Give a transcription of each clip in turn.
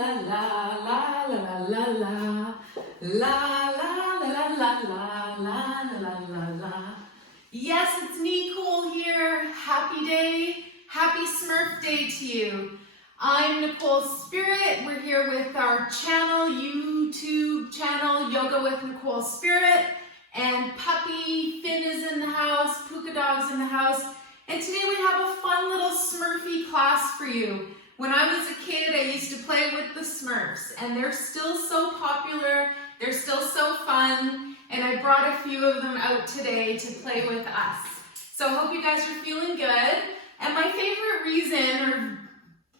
la la la la la la la la la la la la la. Yes, it's Nicole here. Happy day, happy Smurf day to you. I'm Nicole Spirit. We're here with our channel, YouTube channel, Yoga with Nicole Spirit. And Puppy Finn is in the house, Puka Dog's in the house. And today we have a fun little Smurfy class for you. When I was a kid, I used to play with the Smurfs, and they're still so popular, they're still so fun, and I brought a few of them out today to play with us. So I hope you guys are feeling good. And my favorite reason, or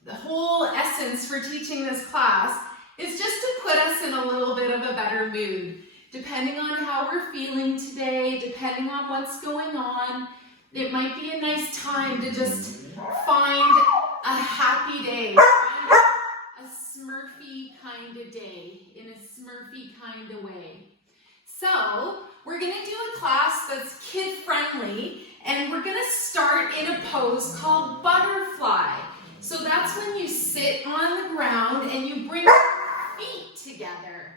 the whole essence for teaching this class, is just to put us in a little bit of a better mood. Depending on how we're feeling today, depending on what's going on, it might be a nice time to just find a happy day, a Smurfy kind of day, in a Smurfy kind of way. So we're going to do a class that's kid-friendly, and we're going to start in a pose called butterfly. So that's when you sit on the ground and you bring your feet together,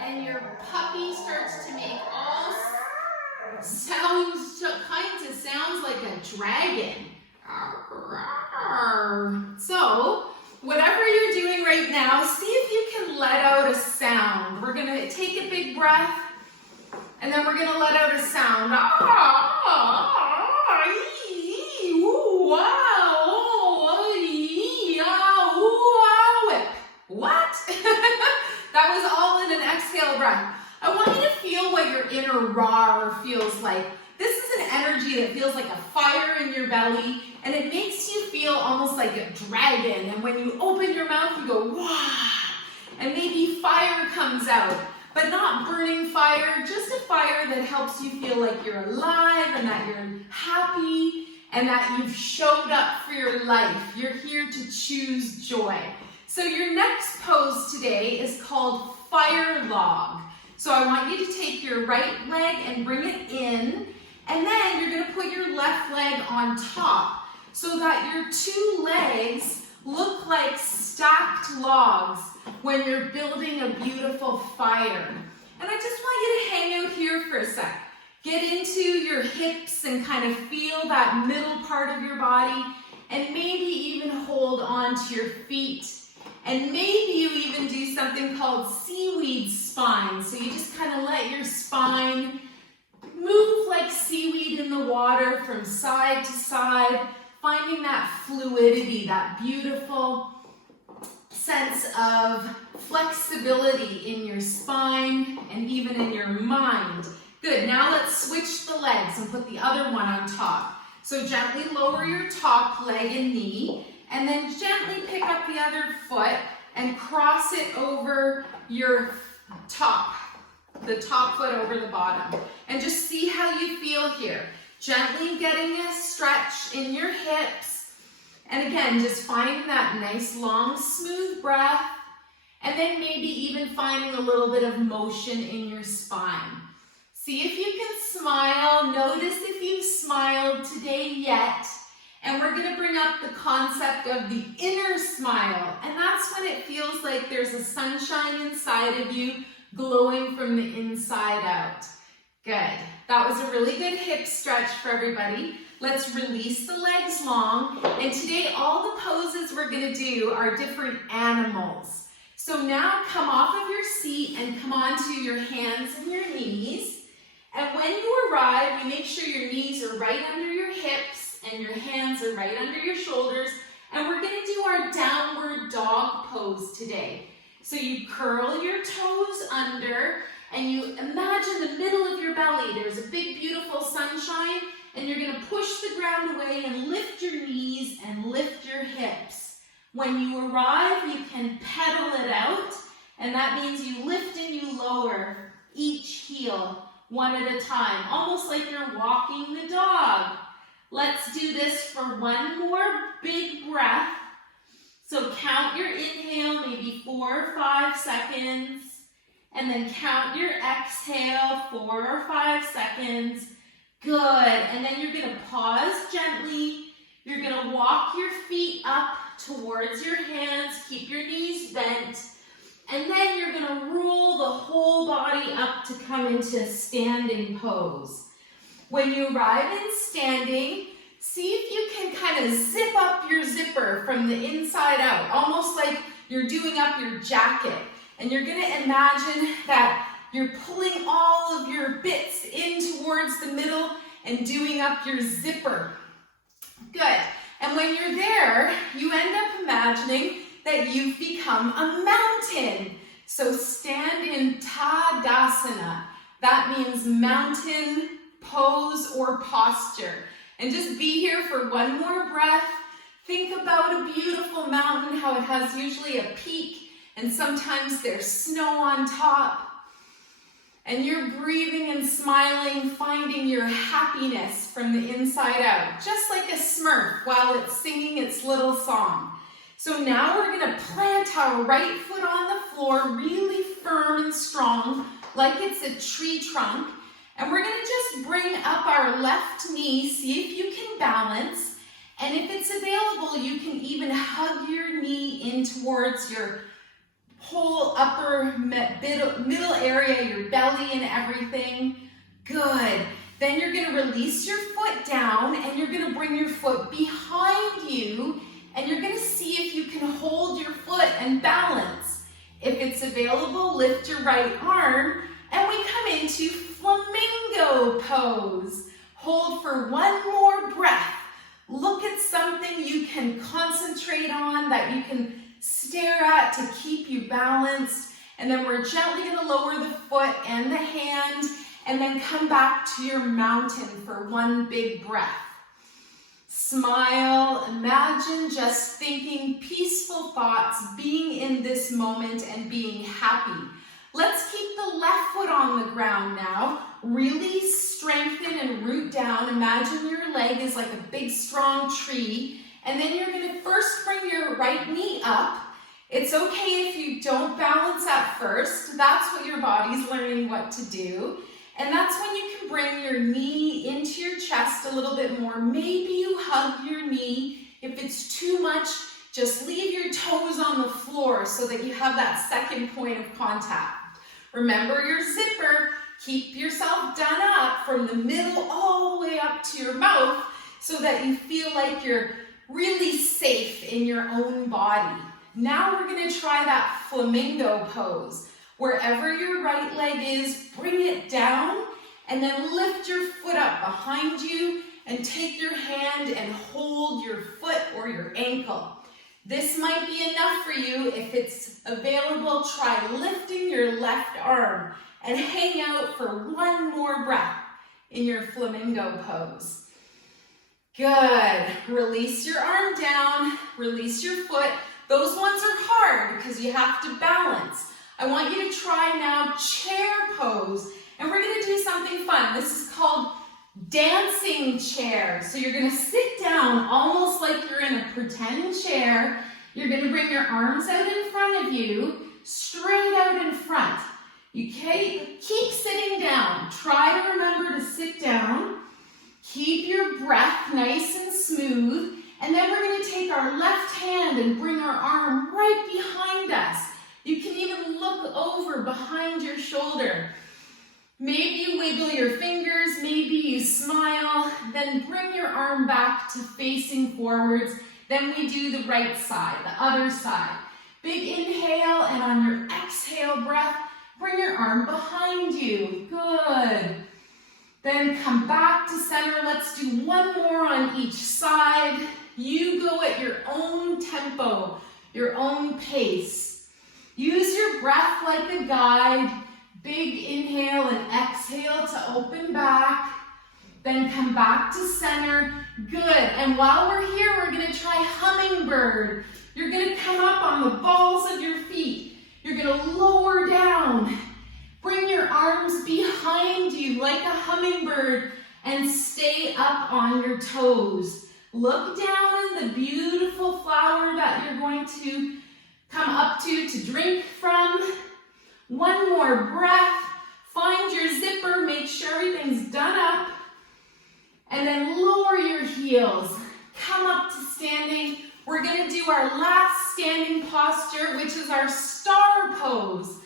and your puppy starts to make all kinds of sounds like a dragon. So, whatever you're doing right now, see if you can let out a sound. We're going to take a big breath, and then we're going to let out a sound. What? That was all in an exhale breath. I want you to feel what your inner roar feels like. This is an energy that feels like a fire in your belly, and it makes you feel almost like a dragon. And when you open your mouth, you go, wah! And maybe fire comes out, but not burning fire, just a fire that helps you feel like you're alive and that you're happy and that you've showed up for your life. You're here to choose joy. So your next pose today is called fire log. So I want you to take your right leg and bring it in, and then you're going to put your left leg on top so that your two legs look like stacked logs when you're building a beautiful fire. And I just want you to hang out here for a sec. Get into your hips and kind of feel that middle part of your body, and maybe even hold on to your feet. And maybe you even do something called seaweed spine. So you just kind of let your spine move like seaweed in the water from side to side, finding that fluidity, that beautiful sense of flexibility in your spine and even in your mind. Good, now let's switch the legs and put the other one on top. So gently lower your top leg and knee, and then gently pick up the other foot and cross it over your top, the top foot over the bottom. And just see how you feel here. Gently getting a stretch in your hips. And again, just finding that nice, long, smooth breath. And then maybe even finding a little bit of motion in your spine. See if you can smile. Notice if you've smiled today yet. And we're going to bring up the concept of the inner smile. And that's when it feels like there's a sunshine inside of you, glowing from the inside out. Good. That was a really good hip stretch for everybody. Let's release the legs long. And today, all the poses we're going to do are different animals. So now come off of your seat and come onto your hands and your knees. And when you arrive, you make sure your knees are right under your hips and your hands are right under your shoulders. And we're going to do our downward dog pose today. So you curl your toes under and you imagine the middle of your belly. There's a big, beautiful sunshine, and you're going to push the ground away and lift your knees and lift your hips. When you arrive, you can pedal it out, and that means you lift and you lower each heel one at a time, almost like you're walking the dog. Let's do this for one more big breath. So count your inhale, maybe 4 or 5 seconds, and then count your exhale, 4 or 5 seconds. Good, and then you're going to pause gently. You're going to walk your feet up towards your hands. Keep your knees bent. And then you're gonna roll the whole body up to come into standing pose. When you arrive in standing, see if you can kind of zip up your zipper from the inside out, almost like you're doing up your jacket. And you're gonna imagine that you're pulling all of your bits in towards the middle and doing up your zipper. Good. And when you're there, you end up imagining that you've become a mountain. So stand in Tadasana. That means mountain pose or posture. And just be here for one more breath. Think about a beautiful mountain, how it has usually a peak, and sometimes there's snow on top. And you're breathing and smiling, finding your happiness from the inside out, just like a Smurf while it's singing its little song. So now we're gonna plant our right foot on the floor, really firm and strong, like it's a tree trunk. And we're gonna just bring up our left knee, see if you can balance. And if it's available, you can even hug your knee in towards your whole upper middle area, your belly and everything. Good. Then you're gonna release your foot down and you're gonna bring your foot behind you and you're gonna see if you can hold your foot and balance. If it's available, lift your right arm and we come into flamingo pose. Hold for one more breath. Look at something you can concentrate on, that you can stare at to keep you balanced. And then we're gently going to lower the foot and the hand and then come back to your mountain for one big breath. Smile, imagine just thinking peaceful thoughts, being in this moment and being happy. Let's keep the left foot on the ground now. Really strengthen and root down. Imagine your leg is like a big strong tree. And then you're going to first bring your right knee up. It's okay if you don't balance at first. That's what your body's learning what to do. And that's when you can bring your knee into your chest a little bit more. Maybe you hug your knee. If it's too much, just leave your toes on the floor so that you have that second point of contact. Remember your zipper. Keep yourself done up from the middle all the way up to your mouth so that you feel like you're really safe in your own body. Now we're going to try that flamingo pose. Wherever your right leg is, bring it down and then lift your foot up behind you and take your hand and hold your foot or your ankle. This might be enough for you. If it's available, try lifting your left arm and hang out for one more breath in your flamingo pose. Good. Release your arm down, release your foot. Those ones are hard because you have to balance. I want you to try now chair pose, and we're going to do something fun. This is called dancing chair. So you're going to sit down almost like you're in a pretend chair. You're going to bring your arms out in front of you, straight out in front. Okay? Keep sitting down. Try to remember to sit down. Keep your breath nice and smooth. And then we're going to take our left hand and bring our arm right behind us. You can even look over behind your shoulder. Maybe you wiggle your fingers, maybe you smile, then bring your arm back to facing forwards. Then we do the right side, the other side. Big inhale, and on your exhale breath, bring your arm behind you. Good. Then come back to center. Let's do one more on each side. You go at your own tempo, your own pace. Use your breath like a guide. Big inhale and exhale to open back. Then come back to center. Good. And while we're here, we're going to try hummingbird. You're going to come up on the balls of your feet. You're going to lower down. Bring your arms behind you like a hummingbird and stay up on your toes. Look down in the beautiful flower that you're going to come up to drink from. One more breath. Find your zipper. Make sure everything's done up. And then lower your heels. Come up to standing. we're gonna do our last standing posture, which is our star pose.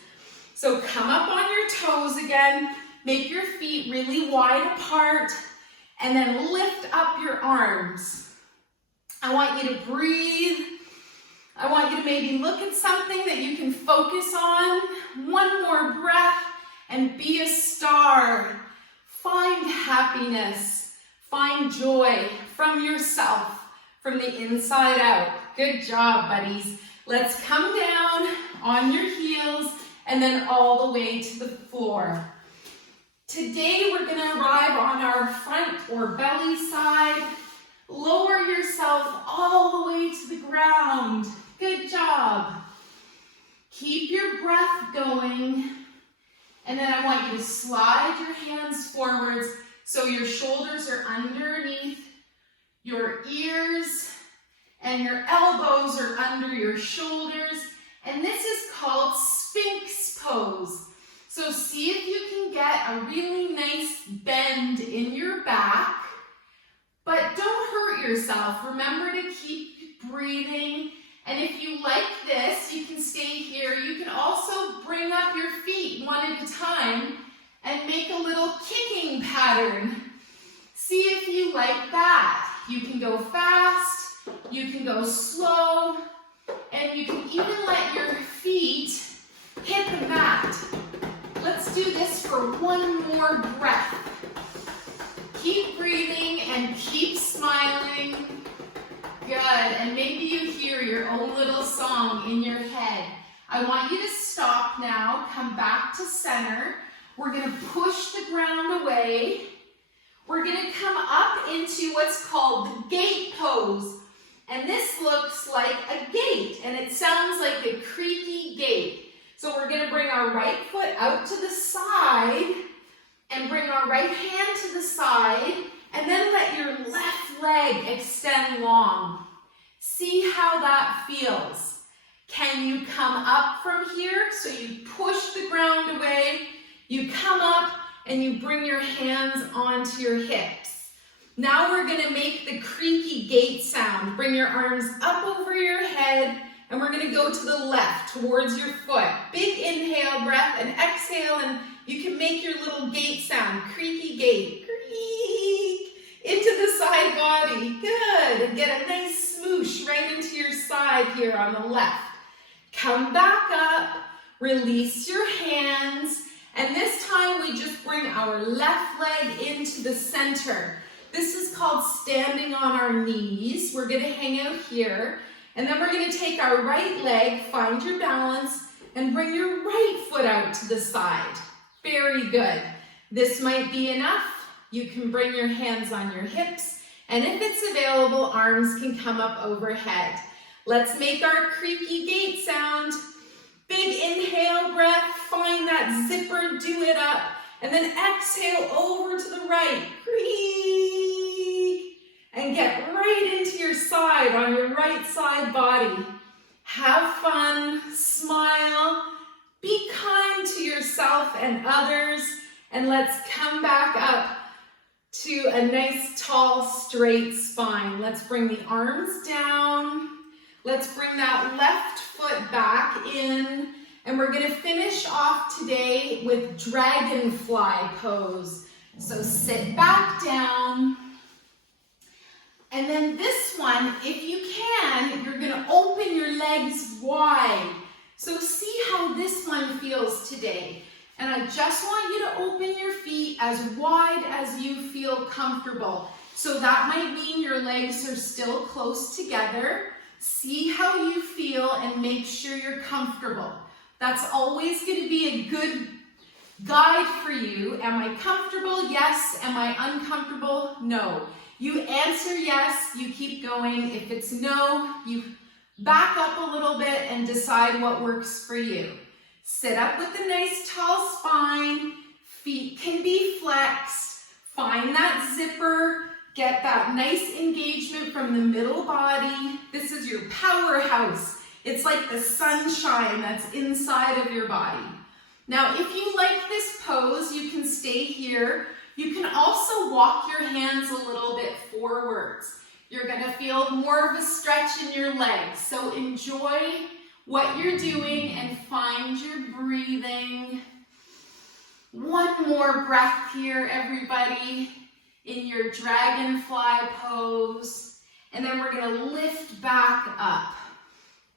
So come up on your toes again, make your feet really wide apart, and then lift up your arms. I want you to breathe. I want you to maybe look at something that you can focus on. One more breath and be a star. Find happiness, find joy from yourself, from the inside out. Good job, buddies. Let's come down on your heels and then all the way to the floor. Today we're going to arrive on our front or belly side. Lower yourself all the way to the ground. Good job. Keep your breath going. And then I want you to slide your hands forwards so your shoulders are underneath your ears and your elbows are under your shoulders. And this is called Sphinx pose. So see if you can get a really nice bend in your back, but don't hurt yourself. Remember to keep breathing. And if you like this, you can stay here. You can also bring up your feet one at a time and make a little kicking pattern. See if you like that. You can go fast, you can go slow, and you can even let your feet hit the mat. Let's do this for one more breath. Keep breathing and keep smiling. Good, and maybe you hear your own little song in your head. I want you to stop now, come back to center. We're gonna push the ground away. We're gonna come up into what's called the gate pose. And this looks like a gate, and it sounds like a creaky gate. So we're gonna bring our right foot out to the side and bring our right hand to the side, and then let your left leg extend long. See how that feels. Can you come up from here? So you push the ground away, you come up, and you bring your hands onto your hips. Now we're gonna make the creaky gate sound. Bring your arms up over your head, and we're gonna go to the left, towards your foot. Big inhale breath, and exhale, and you can make your little gate sound, creaky gate, creak, into the side body. Good, and get a nice smoosh right into your side here on the left. Come back up, release your hands, and this time we just bring our left leg into the center. This is called standing on our knees. We're gonna hang out here, and then we're gonna take our right leg, find your balance, and bring your right foot out to the side. Very good. This might be enough. You can bring your hands on your hips, and if it's available, arms can come up overhead. Let's make our creaky gate sound. Big inhale breath, find that zipper, do it up, and then exhale over to the right. Creak, and get right into your side on your right side body. Have fun, smile, be kind to yourself and others, and let's come back up to a nice, tall, straight spine. Let's bring the arms down. Let's bring that left foot back in, and we're gonna finish off today with dragonfly pose. So sit back down, and then this one, if you can, you're gonna open your legs wide. So see how this one feels today. And I just want you to open your feet as wide as you feel comfortable. So that might mean your legs are still close together. See how you feel and make sure you're comfortable. That's always going to be a good guide for you. Am I comfortable? Yes. Am I uncomfortable? No. You answer yes, you keep going. If it's no, you back up a little bit and decide what works for you. Sit up with a nice tall spine. Feet can be flexed. Find that zipper. Get that nice engagement from the middle body. This is your powerhouse. It's like the sunshine that's inside of your body. Now, if you like this pose, you can stay here. You can also walk your hands a little bit forwards. You're gonna feel more of a stretch in your legs. So enjoy what you're doing and find your breathing. One more breath here, everybody, in your dragonfly pose. And then we're gonna lift back up.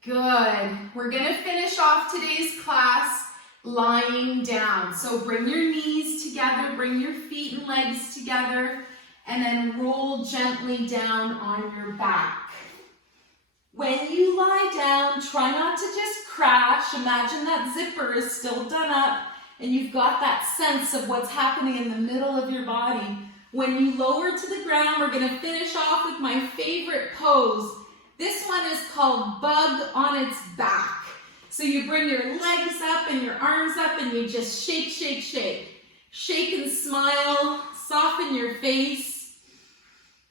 Good. We're gonna finish off today's class lying down. So bring your knees together, bring your feet and legs together, and then roll gently down on your back. When you lie down, try not to just crash. Imagine that zipper is still done up and you've got that sense of what's happening in the middle of your body. When you lower to the ground, we're gonna finish off with my favorite pose. This one is called bug on its back. So you bring your legs up and your arms up and you just shake, shake, shake. Shake and smile, soften your face.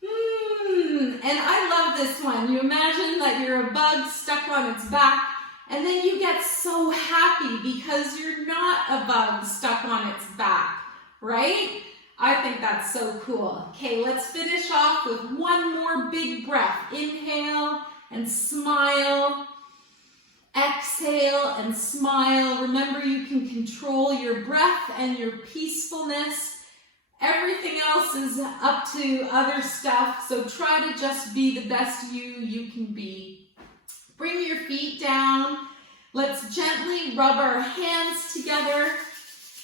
And I love this one. You imagine that you're a bug stuck on its back and then you get so happy because you're not a bug stuck on its back, right? I think that's so cool. Okay, let's finish off with one more big breath. Inhale and smile. Exhale and smile. Remember, you can control your breath and your peacefulness. Everything else is up to other stuff, so try to just be the best you can be. Bring your feet down. Let's gently rub our hands together.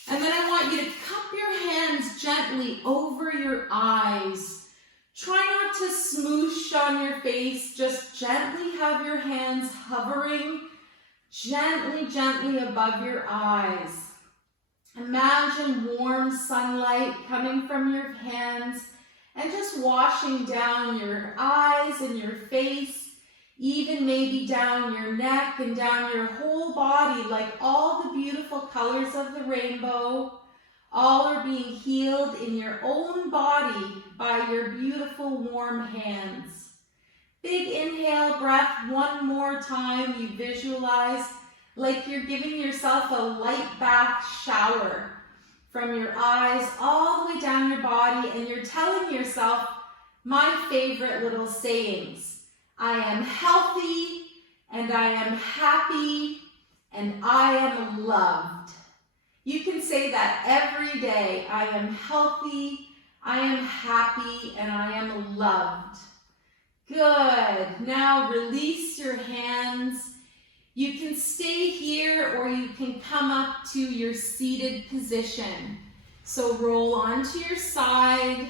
And then I want you to cup your hands gently over your eyes. Try not to smoosh on your face. Just gently have your hands hovering gently, gently above your eyes. Imagine warm sunlight coming from your hands and just washing down your eyes and your face, even maybe down your neck and down your whole body, like all the beautiful colors of the rainbow. All are being healed in your own body by your beautiful warm hands. Big inhale breath one more time. You visualize like you're giving yourself a light bath shower from your eyes all the way down your body, and you're telling yourself my favorite little sayings. I am healthy, and I am happy, and I am loved. You can say that every day. I am healthy, I am happy, and I am loved. Good. Now release your hands. You can stay here or you can come up to your seated position. So roll onto your side,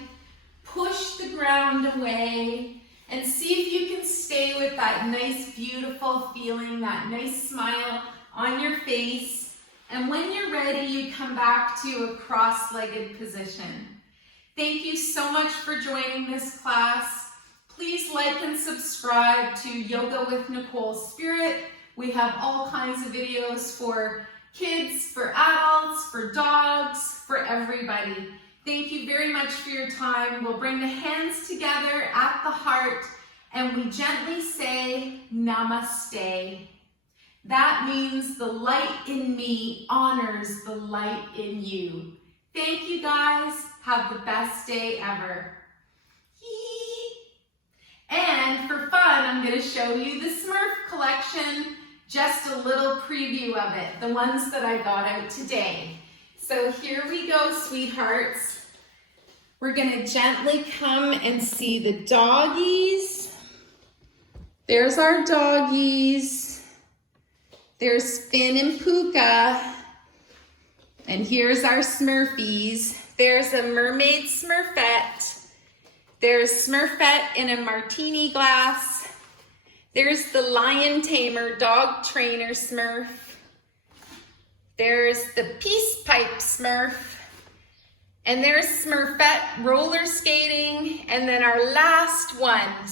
push the ground away, and see if you can stay with that nice, beautiful feeling, that nice smile on your face. And when you're ready, you come back to a cross-legged position. Thank you so much for joining this class. Please like and subscribe to Yoga with Nicole Spirit. We have all kinds of videos for kids, for adults, for dogs, for everybody. Thank you very much for your time. We'll bring the hands together at the heart and we gently say Namaste. That means the light in me honors the light in you. Thank you guys. Have the best day ever. And for fun, I'm going to show you the Smurf collection, just a little preview of it, the ones that I got out today. So here we go, sweethearts. We're going to gently come and see the doggies. There's our doggies. There's Finn and Puka. And here's our Smurfies. There's a mermaid Smurfette. There's Smurfette in a martini glass. There's the lion tamer dog trainer Smurf. There's the peace pipe Smurf. And there's Smurfette roller skating. And then our last one,